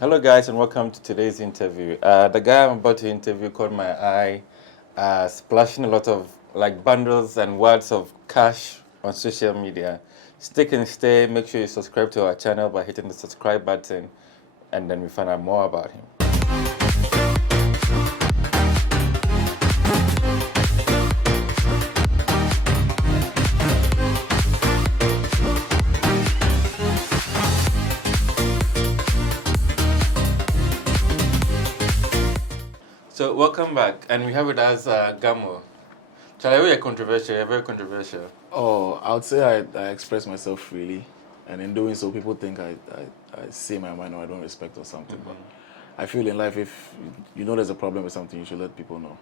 Hello, guys, and welcome to today's interview. The guy I'm about to interview caught my eye, splashing a lot of like bundles and words of cash on social media. Stick and stay. Make sure you subscribe to our channel by hitting the subscribe button, and then we find out more about him. So, welcome back, and we have with us Gambo. Charlie, you're controversial. You're very controversial. Oh, I would say I express myself freely, and in doing so, people think I say my mind or I don't respect or something. But I feel in life, if you know there's a problem with something, you should let people know.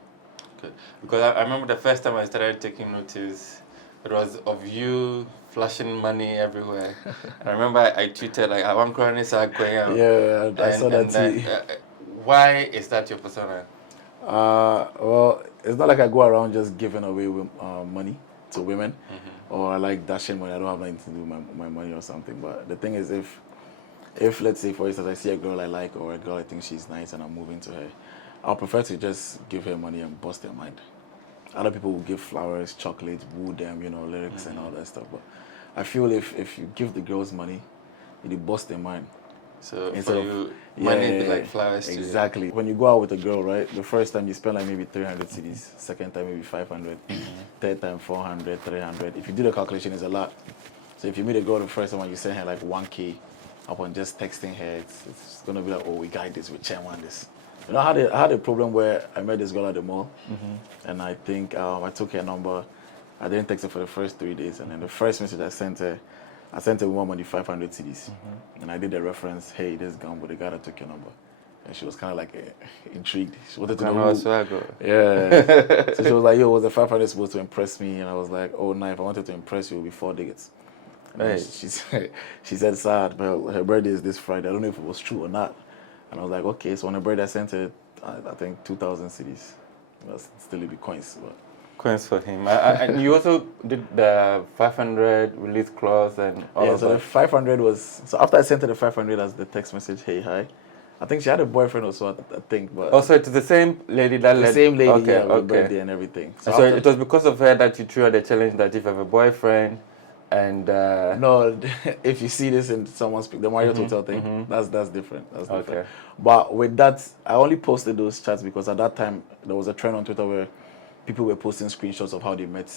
Okay. Because I remember the first time I started taking notice, it was of you flashing money everywhere. And I remember I tweeted like, "I want crying Yeah, I saw that too. Why is that your persona? Well, it's not like I go around just giving away money to women, or I like dashing money. I don't have nothing to do with my money or something. But the thing is, if let's say for instance I see a girl I like or a girl I think she's nice and I'm moving to her, I'll prefer to just give her money and bust their mind. Other people will give flowers, chocolates, woo them, lyrics and all that stuff. But I feel if you give the girls money, it bust their mind. So Instead for of you, money be like flowers exactly. When you go out with a girl, right? The first time you spend like maybe 300 cedis, second time maybe 500, third time 400, 300. If you do the calculation, it's a lot. So if you meet a girl the first time and you send her like 1K upon just texting her, it's gonna be like, oh, we got this, we want this. You know, I had a problem where I met this girl at the mall, and I think I took her number. I didn't text her for the first 3 days, and then the first message I sent her one money 500 CDs, and I did the reference, hey, this is Gambo, the guy that took your number. And she was kind of like intrigued. She wanted to know who. Yeah. So she was like, yo, was the 500 supposed to impress me? And I was like, oh, no, if I wanted to impress you, it would be 4 digits. And Hey. she said, sad, but her birthday is this Friday. I don't know if it was true or not. And I was like, okay. So on her birthday, I sent her, I think, 2,000 CDs. Well, still it'd be coins, but. Coins for him. And you also did the 500 release clause and all of so that. the 500 was, so after I sent her the 500 as the text message, hey, hi. I think she had a boyfriend also, I think, but. Also, it's the same lady that the same lady, okay, yeah, with okay. birthday and everything. So it was because of her that you threw her the challenge that if you have a boyfriend and no, if you see this in someone's the Marriott Hotel thing, that's different. That's different. Okay. But with that, I only posted those chats because at that time there was a trend on Twitter where people were posting screenshots of how they met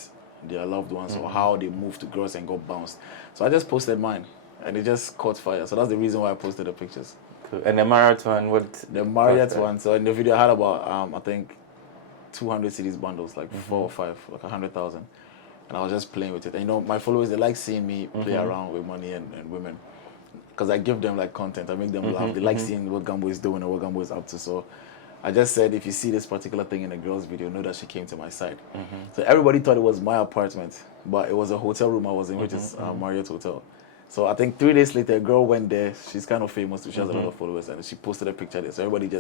their loved ones or how they moved to girls and got bounced. So I just posted mine, and it just caught fire. So that's the reason why I posted the pictures. Cool. And the Marriott one, what? The Marriott one. So in the video I had about I think 200 CDs bundles, like 4 or 5, like 100,000. And I was just playing with it. And my followers, they like seeing me play around with money and women. Because I give them like content, I make them laugh. They like seeing what Gambo is doing or what Gambo is up to. So I just said, if you see this particular thing in a girl's video, know that she came to my side. So everybody thought it was my apartment, but it was a hotel room I was in, which is Marriott Hotel. So I think 3 days later, a girl went there. She's kind of famous too. She has a lot of followers, and she posted a picture there. So everybody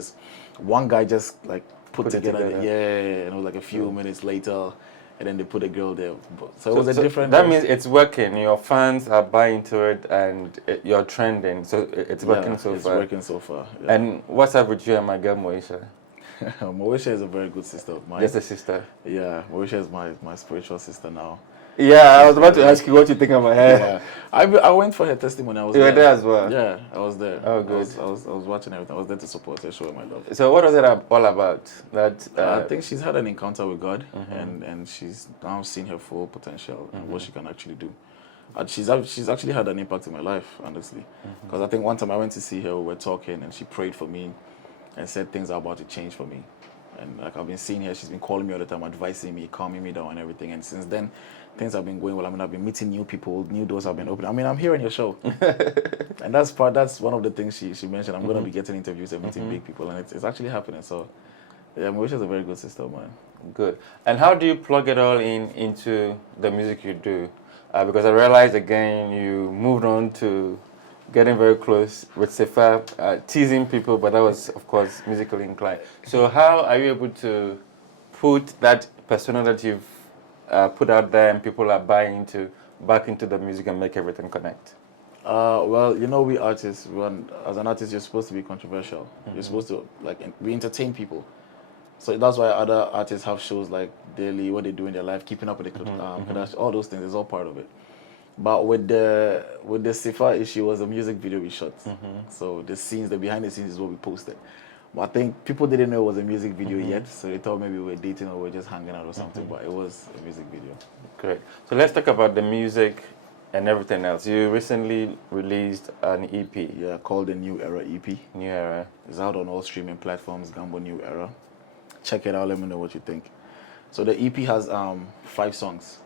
one guy just like put together. Yeah, and it was like a few minutes later, and then they put a girl there. So it was a different. That means it's working. Your fans are buying to it, and you're trending. So it's working so far. It's working so far. Yeah. And what's up with you and my girl Moesha? Moesha is a very good sister of mine. Just a sister. Yeah, Moesha is my spiritual sister now. Yeah, I was about to ask you what you think of my hair. Yeah, I went for her testimony. I was You were there as well? Yeah, I was there. Oh, good. I was watching everything. I was there to support her, show her my love. So what was it all about? That I think she's had an encounter with God, and she's now seen her full potential and what she can actually do. And she's actually had an impact in my life, honestly. Because I think one time I went to see her, we were talking, and she prayed for me and said things are about to change for me. And like I've been seeing her, she's been calling me all the time, advising me, calming me down and everything. And since then, things have been going well. I mean, I've been meeting new people, new doors have been opening. I mean, I'm here on your show. And that's one of the things she mentioned. I'm going to be getting interviews and meeting big people, and it's actually happening. So, yeah, Marisha's a very good sister of mine. Good. And how do you plug it all into the music you do? Because I realized again you moved on to getting very close with Sefa, teasing people, but that was, of course, musically inclined. So how are you able to put that persona that you've put out there and people are buying into back into the music and make everything connect? Well, you know, we artists, as an artist, you're supposed to be controversial. You're supposed to like we entertain people. So that's why other artists have shows like Daily, what they do in their life, keeping up with the Kardashians, all those things is all part of it. But with the Sifa issue was a music video we shot. So the scenes, the behind the scenes is what we posted. But I think people didn't know it was a music video yet, so they thought maybe we were dating or we were just hanging out or something. But it was a music video. Great. So let's talk about the music and everything else. You recently released an EP. Yeah, called the New Era EP. New Era. It's out on all streaming platforms. Gambo New Era. Check it out. Let me know what you think. So the EP has 5 songs.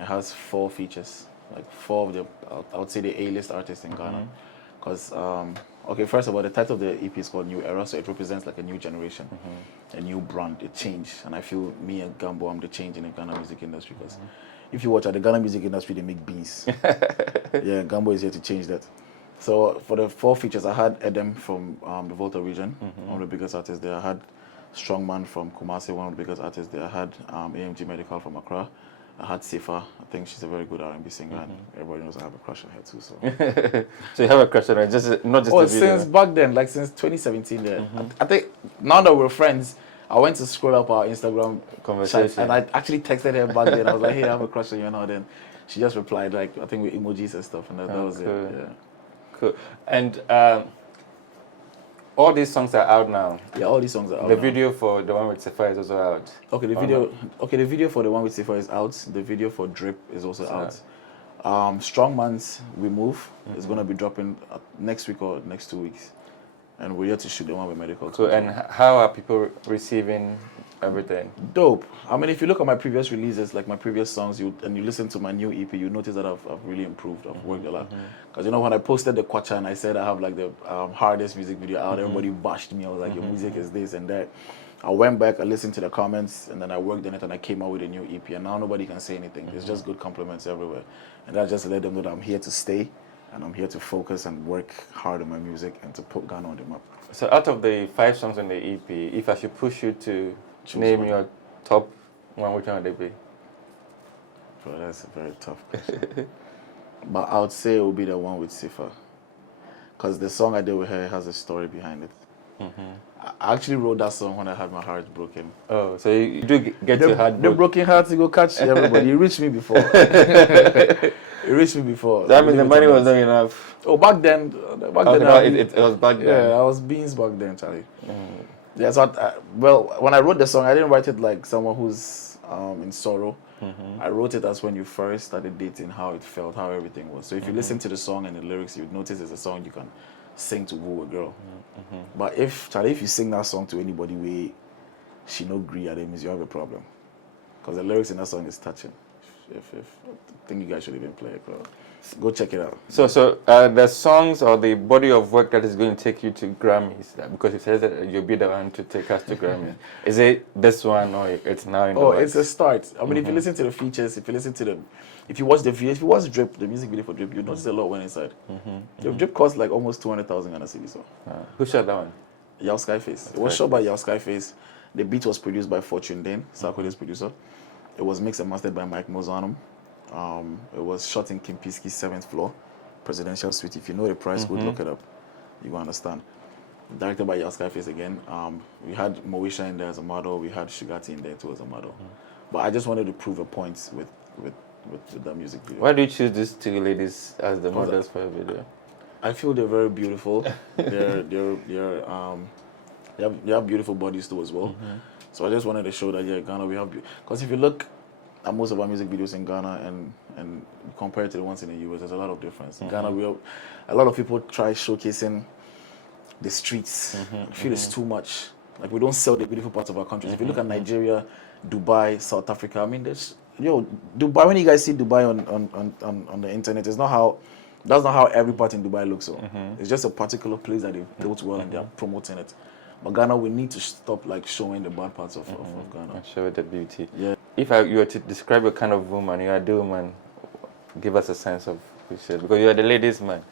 It has 4 features. Like 4 of the, I would say the A-list artists in Ghana. Because, okay, first of all, the title of the EP is called New Era, so it represents like a new generation, a new brand, a change. And I feel me and Gambo, I'm the change in the Ghana music industry. Because if you watch at the Ghana music industry, they make beans. Yeah, Gambo is here to change that. So for the 4 features, I had Edem from the Volta region, one of the biggest artists there. I had Strongman from Kumasi, one of the biggest artists there. I had AMG Medical from Accra. I had Sifa. I think she's a very good R&B singer, and everybody knows I have a crush on her too. So, So you have a crush on her, just not just the video. Since back then, like since 2017. There, I think now that we're friends, I went to scroll up our Instagram Conversation. chat, and I actually texted her back then. I was like, "Hey, I have a crush on you," and then she just replied like, I think with emojis and stuff, and that was cool. it. Yeah. Cool. And all these songs are out now. Yeah, all these songs are out. The now. video for the one with Sifa is also out. Okay, the video. Okay, the video for the one with Sifa is out. The video for Drip is also out. Strongman's We Move is gonna be dropping next week or next 2 weeks, and we're here to shoot the one with Medical. So, and how are people receiving everything? Dope. I mean, if you look at my previous releases, like my previous songs, and you listen to my new EP, you notice that I've really improved. I've worked a lot. Because you know, when I posted the Kwacha and I said I have like the hardest music video out, everybody bashed me. I was like, your music is this and that. I went back, I listened to the comments, and then I worked on it, and I came out with a new EP. And now nobody can say anything. There's just good compliments everywhere, and that just let them know that I'm here to stay, and I'm here to focus and work hard on my music and to put Ghana on the map. So out of the 5 songs on the EP, if I should push you to name your top one, which one would it be? Bro, that's a very tough question. But I would say it would be the one with Sifa. Because the song I did with her has a story behind it. I actually wrote that song when I had my heart broken. Oh, so you do get your heart The broken. broken heart to go catch everybody. You reached me before. You reached me before. That means the money was not enough. Oh, back then. It was back then. Yeah, I was beans back then, Charlie. Yeah, so well, when I wrote the song, I didn't write it like someone who's in sorrow. I wrote it as when you first started dating, how it felt, how everything was. So if you listen to the song and the lyrics, you'd notice it's a song you can sing to woo a girl. But if you sing that song to anybody where she no agree, it means you have a problem. Because the lyrics in that song is touching. If I think you guys should even play it, bro. Go check it out. So the songs or the body of work that is going to take you to Grammys, because it says that you'll be the one to take us to Grammys. Is it this one or it's now in the works? It's a start. I mean, if you listen to the features, if you watch the video, if you watch Drip, the music video for Drip, you notice a lot went inside. The Drip cost like almost 200,000 Ghana cedis. So. Who shot that one? Yao Skyface. It was shot by Yao Skyface. The beat was produced by Fortune Dane, Sarkodie's producer. It was mixed and mastered by Mike Mozanum. It was shot in Kimpiski's 7th floor, presidential suite. If you know the price, go look it up. You will understand. Directed by Yao Skyface again. We had Moesha in there as a model. We had Shugati in there too as a model. But I just wanted to prove a point with that music video. Why do you choose these 2 ladies as the models for a video? I feel they're very beautiful. They have beautiful bodies too as well. So I just wanted to show that Ghana we have. Because if you look at most of our music videos in Ghana and compare it to the ones in the US, there's a lot of difference. In Ghana, a lot of people try showcasing the streets. I feel it's too much. Like we don't sell the beautiful parts of our countries. If you look at Nigeria, Dubai, South Africa, I mean, Dubai. When you guys see Dubai on the internet, that's not how every part in Dubai looks. So it's just a particular place that they've built well and they're promoting it. But Ghana, we need to stop like showing the bad parts of Ghana. And show the beauty. Yeah. If you were to describe a kind of woman, you are the woman, give us a sense of which is, because you are the ladies' man,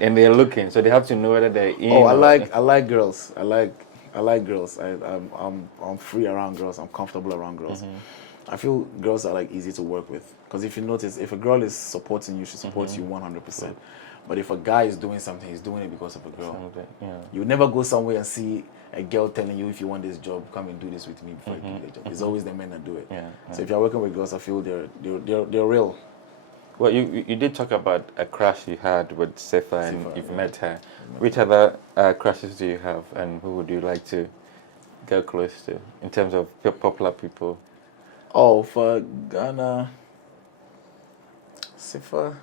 and they're looking, so they have to know whether they're in. Oh, I like girls. I like girls. I'm free around girls. I'm comfortable around girls. I feel girls are like easy to work with because if you notice, if a girl is supporting you, she supports you 100%. But if a guy is doing something, he's doing it because of a girl. Something, yeah. You never go somewhere and see a girl telling you, if you want this job, come and do this with me before you do the job. It's always the men that do it. Yeah, So if you're working with girls, I feel they're real. Well, you did talk about a crush you had with Sefa, and you've yeah. met her. Which other crushes do you have, and who would you like to get close to in terms of popular people? Oh, for Ghana, Sifa.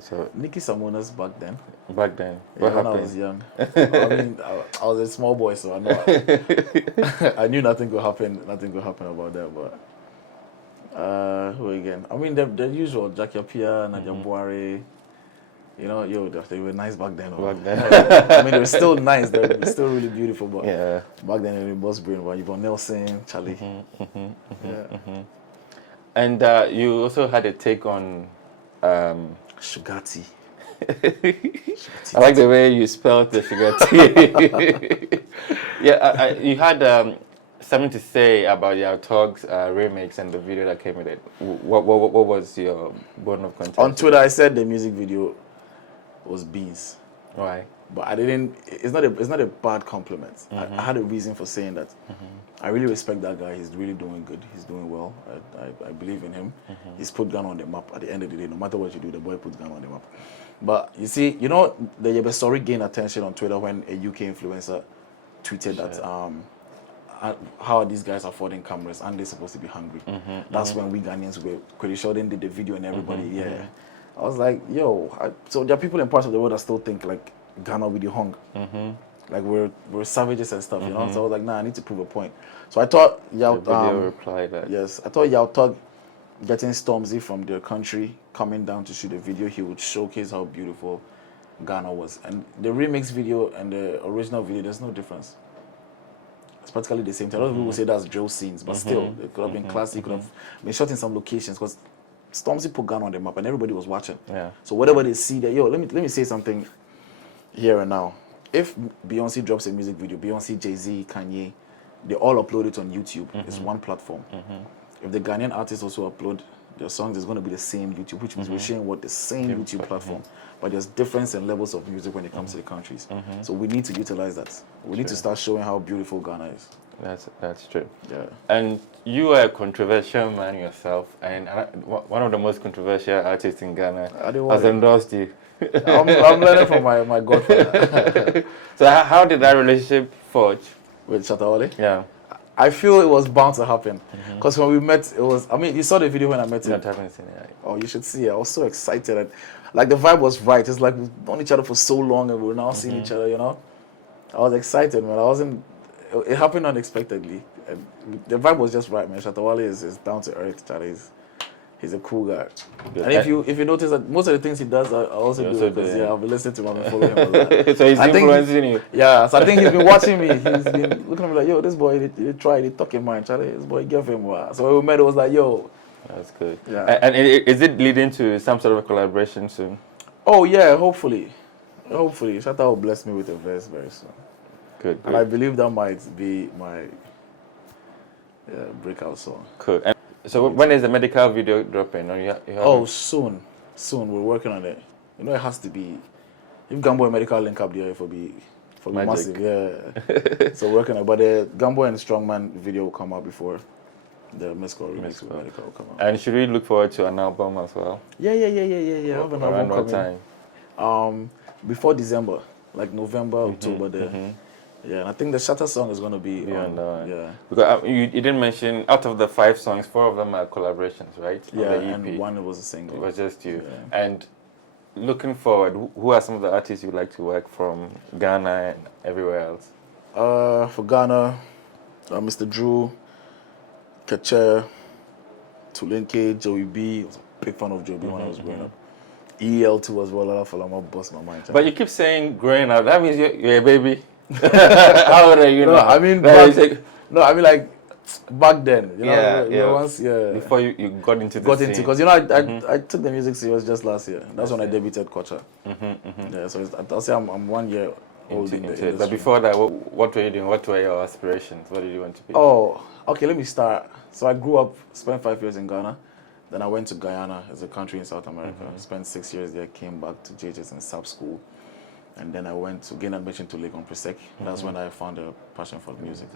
So Nikki Samona's back then. back then, Yeah, what when I happened? was young. I mean, I was a small boy, so I know I knew nothing could happen. Nothing could happen about that. But who again? I mean, the usual Jackie Apia, Nadia Buare. You know, they were nice back then. Back then. I mean, they were still nice. They were still really beautiful. But Yeah. back then, they were boss brain. But Yvonne Nelson, Charlie. Yeah. And you also had a take on. Shugati. I like the way you spelled the sugar tea. Yeah, you had something to say about your Tog's remix and the video that came with it. What was your bone of contention? On Twitter, I said the music video was beans. Why? But I didn't. It's not a bad compliment. I had a reason for saying that. I really respect that guy. He's really doing good. He's doing well. I believe in him. He's put Ghana on the map. At the end of the day, no matter what you do, the boy puts Ghana on the map. But you see, the Yebesori gained attention on Twitter when a UK influencer tweeted that how are these guys affording cameras and they're supposed to be hungry? That's when we Ghanaians were pretty sure they did the video and everybody, I was like, so there are people in parts of the world that still think like Ghana with the hung. Like we're savages and stuff, you know. So I was like, nah, I need to prove a point. So I thought The video replied that. yes, I thought Yao Tog getting Stormzy from their country coming down to shoot a video, he would showcase how beautiful Ghana was. And the remix video and the original video, there's no difference. It's practically the same thing. A lot of people say that's drill scenes, but still, it could have been classy. It could have been shot in some locations because Stormzy put Ghana on the map and everybody was watching. Yeah. So whatever they see there, let me say something here and now. If Beyonce drops a music video, Beyonce, Jay-Z, Kanye, they all upload it on YouTube. It's one platform. If the Ghanaian artists also upload their songs, it's going to be the same YouTube, which means we're sharing the same YouTube platform. But there's difference in levels of music when it comes to the countries. So we need to utilize that. We need to start showing how beautiful Ghana is. That's true. Yeah. And you are a controversial man yourself, and one of the most controversial artists in Ghana has endorsed you. I'm learning from my godfather. So how did that relationship forge? With Shatawale? Yeah. I feel it was bound to happen. Because when we met, you saw the video when I met him. Oh, you should see it. I was so excited. And, like, the vibe was right. It's like we've known each other for so long and we're now seeing each other, you know? I was excited, man. It happened unexpectedly. And the vibe was just right, man. Shatawale is down to earth, Charlie. He's a cool guy. Good. And if you notice that most of the things he does, I also do it because I've been listening to him and following him a lot. So he's influencing you. Yeah, so I think he's been watching me. He's been looking at me like, yo, this boy, he tried, he talking man, Charlie. This boy, give him one. So when we met, it was like, yo. That's good. Yeah. And is it leading to some sort of a collaboration soon? Oh yeah, hopefully. Shatta will bless me with a verse very soon. Good. And I believe that might be my breakout song. Cool. And so when is the medical video dropping? Or soon. We're working on it. You know, it has to be. If Gambo and medical link up there, it will be massive. Yeah. So working on it. But the Gambo and Strongman video will come out before the Mesco remix with medical will come out. And should we look forward to an album as well? Yeah. I have an album coming. What time? Before December, like November, October there. Yeah, and I think the Shatter song is going to be on. Yeah. Because you didn't mention, out of the 5 songs, 4 of them are collaborations, right? Yeah, and one was a single. It was just you. Yeah. And looking forward, who are some of the artists you'd like to work from Ghana and everywhere else? For Ghana, Mr. Drew, Kache, Tulenke, Joey B. I was a big fan of Joey B when I was growing up. EL2 as well. I feel like I'm bust my mind. But you keep saying growing up. That means you're a baby. How old are you now? I mean, like back then. Once, before you got into the scene. Because I took the music serious just last year. That's when I debuted Kocha. Yeah, so I'll say I'm 1 year old in the industry. But before that, what were you doing? What were your aspirations? What did you want to be? Oh, okay. Let me start. So I grew up, spent 5 years in Ghana. Then I went to Guyana, as a country in South America. Spent 6 years there, came back to JHS and sub school. And then I went to gain admission to Lake on Presec. That's when I found a passion for music.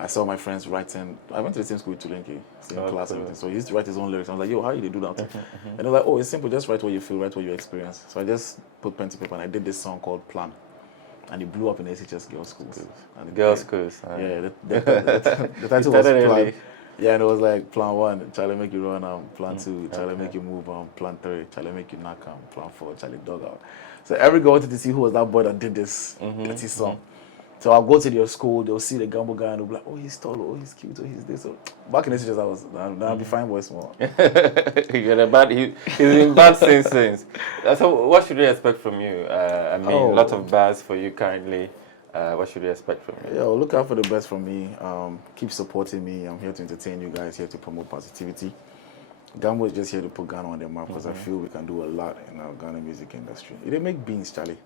I saw my friends writing. I went to the same school with Tulenke, same class, everything. So he used to write his own lyrics. I was like, yo, how do you do that? And they were like, oh, it's simple. Just write what you feel, write what you experience. So I just put pen to paper and I did this song called Plan. And it blew up in SHS girls' schools. And Girls' schools. Yeah, the title was Plan. Yeah, and it was like Plan 1, Charlie make you run, Plan 2, Charlie make you move, Plan 3, Charlie make you knock, Plan 4, Charlie dog out. So every girl wanted to see who was that boy that did this song. So I'll go to their school, they'll see the Gambo guy and they'll be like, oh, he's tall, oh, he's cute, oh, he's this. So back in the SHS, I'll be fine boy small. He's been bad since. So what should we expect from you? I mean, lots of bars for you currently. What should we expect from you? Yo, look out for the best from me. Keep supporting me. I'm here to entertain you guys, here to promote positivity. Gambo is just here to put Ghana on the map because I feel we can do a lot in our Ghana music industry. They make beans, Charlie.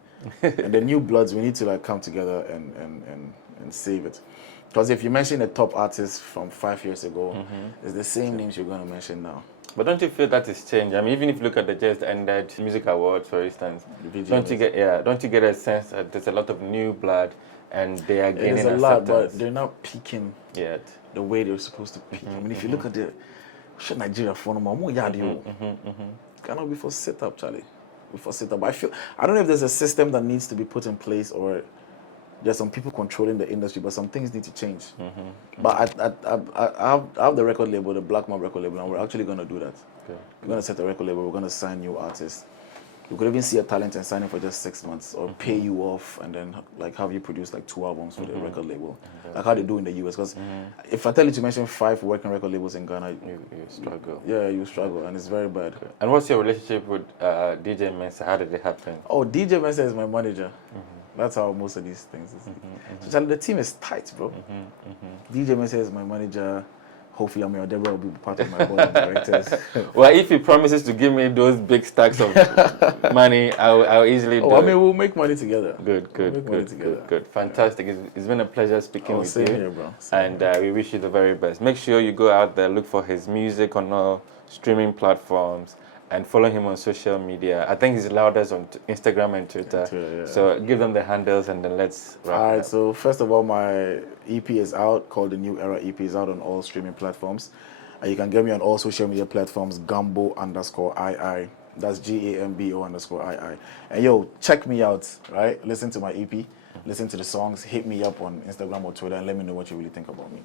And the new bloods, we need to like come together and save it. Because if you mention a top artist from 5 years ago, it's the same names you're going to mention now. But don't you feel that is changed? I mean, even if you look at the just ended music awards, for instance, don't you get a sense that there's a lot of new blood and they are gaining acceptance? There's a lot, but they're not peaking yet the way they're supposed to peak. I mean, if you look at the Nigeria for cannot be for sit up, Charlie. Before sit up. I don't know if there's a system that needs to be put in place or there's some people controlling the industry, but some things need to change. But I have the record label, the Black Mob record label, and we're actually going to do that. Okay. We're going to set a record label. We're going to sign new artists. We could even see a talent and sign it for just 6 months, or pay you off and then like have you produce like 2 albums for the record label, like how they do in the US. Because if I tell you to mention 5 working record labels in Ghana, you struggle. Yeah, you struggle, and it's very bad. And what's your relationship with DJ Mensa? How did it happen? Oh, DJ Mensa is my manager. That's how most of these things is. So Charlie, the team is tight, bro. DJ Mensa is my manager. Hopefully, Ameyaw TV will be part of my board of directors. Well, if he promises to give me those big stacks of money, I'll easily do it. I mean, we'll make money together. Good. Fantastic. It's been a pleasure speaking with you. Here, bro. And we wish you the very best. Make sure you go out there, look for his music on all streaming platforms, and follow him on social media. I think he's loudest on Instagram and Twitter. So give them the handles and then let's wrap All it right, up. so first of all, my EP is out, called The New Era EP, is out on all streaming platforms. You can get me on all social media platforms, Gambo_II. That's GAMBO_II. And yo, check me out, right? Listen to my EP, listen to the songs, hit me up on Instagram or Twitter and let me know what you really think about me.